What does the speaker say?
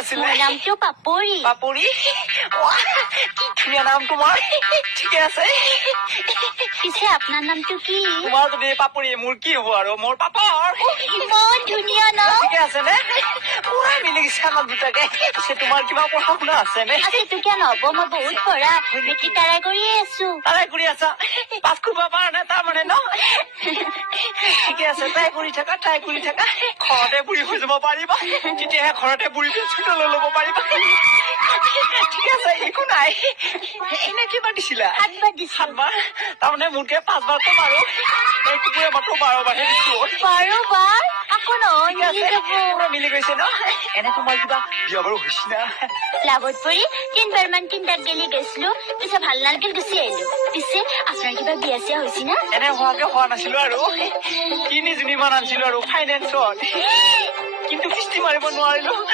আছিলে? মোৰ নামটো পাপৰি। পাপৰি? ৱাহ, কি ধুনীয়া নাম তোমাৰ। ঠিকে আছে। পিছে আপোনাৰ নামটো কি? তোমাৰ যদি পাপৰি, মোৰ কি হব আৰু? মোৰ পাপৰ। ইমান ধুনীয়া নাম। ঠিকে আছে নে? পুৰা মিলি গৈছে আমাক দুটাকে। পিছে তোমাৰ কিবা পঢ়া শুনা আছে নে? আছেতো কিয় নহব, মই বহুত পঢ়া। মেট্ৰিক ট্ৰাই কৰিয়ে আছো। তাই কৰি আছা? পাছ কৰিব পাৰা নাই তাৰমানে ন? ঠিকে আছে, ট্ৰাই কৰি থাকা, ট্ৰাই কৰি থাকা। ঘৰতে বুঢ়ী হৈ যাব পাৰিবা, তেতিয়াহে ঘৰতে বুঢ়ী পেঞ্চনটো লৈ ল'ব পাৰিবা। ঠিক আছে, একো নাই। এনে কিবা দিছিলা? 7 বাৰ দিছো। 7 বাৰ? তাৰমানে মোতকে 5 বাৰ কম আৰু। এই কুকুৰে মাত্ৰ 12 বাৰহে দিছো। 12 বাৰ? আকৌ নহয়, ঠিক মিলি আছে, যাব। পুৰা মিলি গৈছে ন? এনে তোমাৰ কিবা বিয়া বাৰু হৈছে না? লাভত পৰি 3 বাৰ মান তিনটাত গেলি গৈছিলো, পিছত ভাল নালাগিল গুচি আহিলো। পিছে আপোনাৰ কিবা বিয়া চিয়া হৈছে না? এনে হোৱাকে হোৱা নাছিলো আৰু। 3 জনীমান আনিছিলো আৰু ফাইনেন্সত, কিন্তু কিস্তি মাৰিব নোৱাৰিলো।